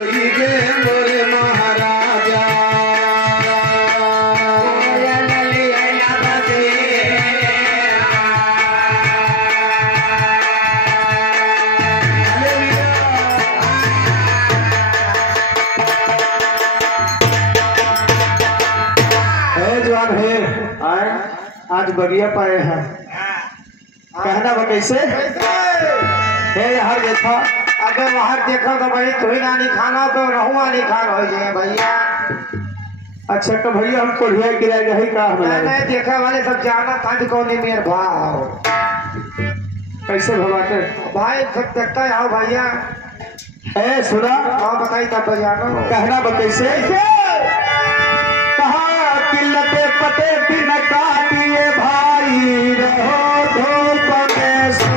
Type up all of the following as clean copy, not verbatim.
मोरे महाराजा जवान है आज बगिया पाए हैं कहना बा कैसे है हर देखा अगर बाहर देखो तो भाई तुही ना नहीं खाना तो रहुआ नहीं खाना हो जाए भैया। अच्छा तो भैया हम कोढ़िया गिरा गए का नहीं देखा वाले सब जाना था कि कौन मेरे भाव कैसे भवाते भाई सब देखता है आओ भैया है सुना और बताई तब जानो कहना बा कैसे कहा किल्लते पते दिन काटिए भाई रहो धूप में सो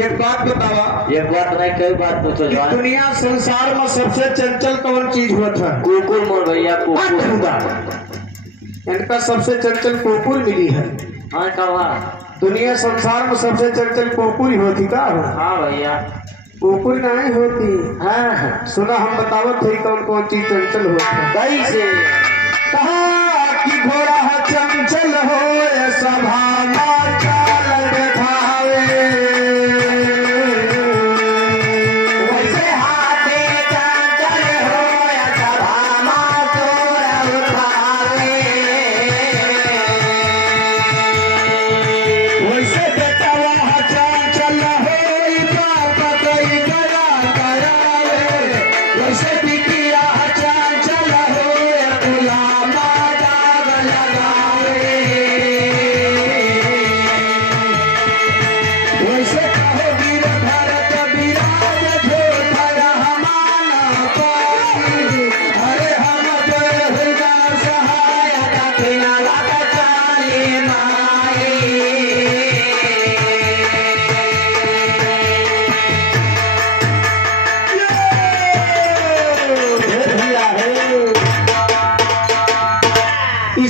एक बात बतावा एक बात नहीं कई बात पूछो जवान। दुनिया संसार में सबसे चंचल कौन चीज हुआ था कुकुर मोर भैया कुकुर इनका सबसे चंचल कुकुर मिली है। हाँ कहा दुनिया संसार में सबसे चंचल कुकुर ही होती का हो हाँ भैया कुकुर नहीं होती। हाँ सुना हम बतावत थे कौन कौन चीज चंचल होता है कैसे कहा कि घोड़ा चंचल हो सभा चाल दिखावे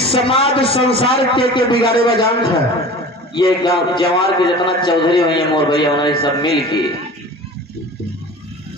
समाज संसार के बिगाड़े का जान है। ये जवान के जितना चौधरी हुई है मोर भैया उन्होंने सब मिल के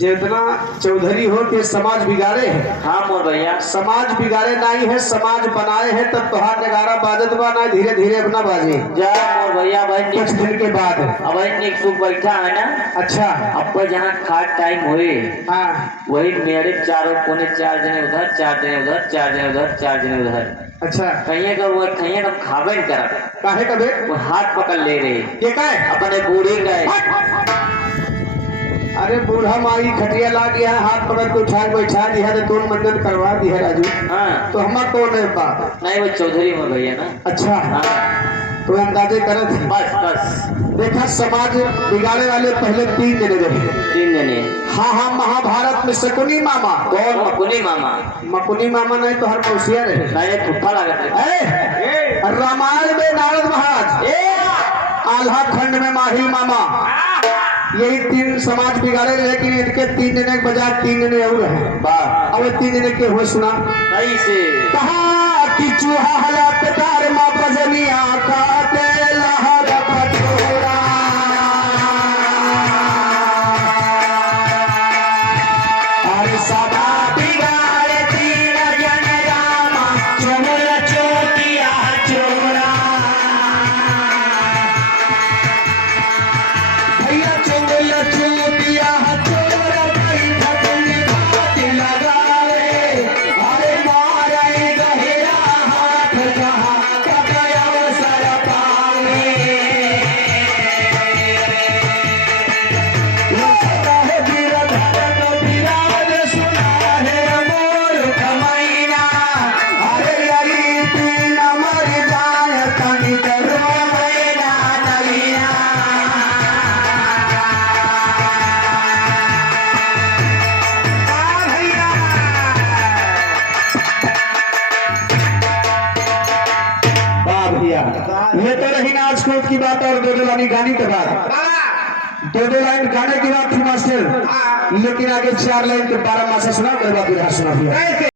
जितना चौधरी हो के समाज बिगाड़े है। हाँ मोर भैया समाज बिगाड़े नहीं है समाज बनाए हैं तब तुहार नगारा बाजत बा ना धीरे धीरे अपना बाजे जा मोर भैया भाई कुछ दिन के बाद अब एक सुख बैठा है ना। अच्छा अब जहाँ खाट टाइम हुए हाँ वही मेरे चारों कोने 4 जने उधर 4 जने उधर 4 जने उधर 4 जने उधर अच्छा कहीं का वो कहीं का खावे नहीं करा काहे कबे वो हाथ पकड़ ले रहे ये का है अपने बूढ़ी का अरे बूढ़ा माई खटिया ला दिया हाथ पकड़ के उठा बैठा दिया तो तुम मन्नत करवा दिया राजू। हाँ तो हमारा कौन है बाप नहीं वो चौधरी में भैया ना। अच्छा हाँ तो अंदाजे करत है। बस बस देखा समाज बिगाड़े वाले पहले 3 जने रहे 3 जने हाँ हाँ महाभारत में शकुनी मामा कौन मकुनी मामा मकुनी मामा नहीं तो हर मौसिया रहे नहीं ठुट्ठा लागत रहे। रामायण में नारद महाराज आल्हा खंड में माहिल मामा यही 3 समाज बिगाड़े रहे लेकिन इनके 3 जने के बजाय 3 जने और है। अब 3 जने के हुए सुना कैसे कहा कि चूहा हला पेटार माँ बजनिया काटे लहर पटोरा अरे सदा बिगाड़े 3 जने रामा चुमुल चोटिया चोरा भैया चुमुल चोटिया चोरा भाई भगनी बात लगावे अरे मारे भैया ये तो रही ना आज कोर्ट की बात और दो लाइन गाने के बाद दो लाइन गाने की बात थी मास्टर, लेकिन आगे 4 लाइन के 12 मासा सुना, सुना भैया।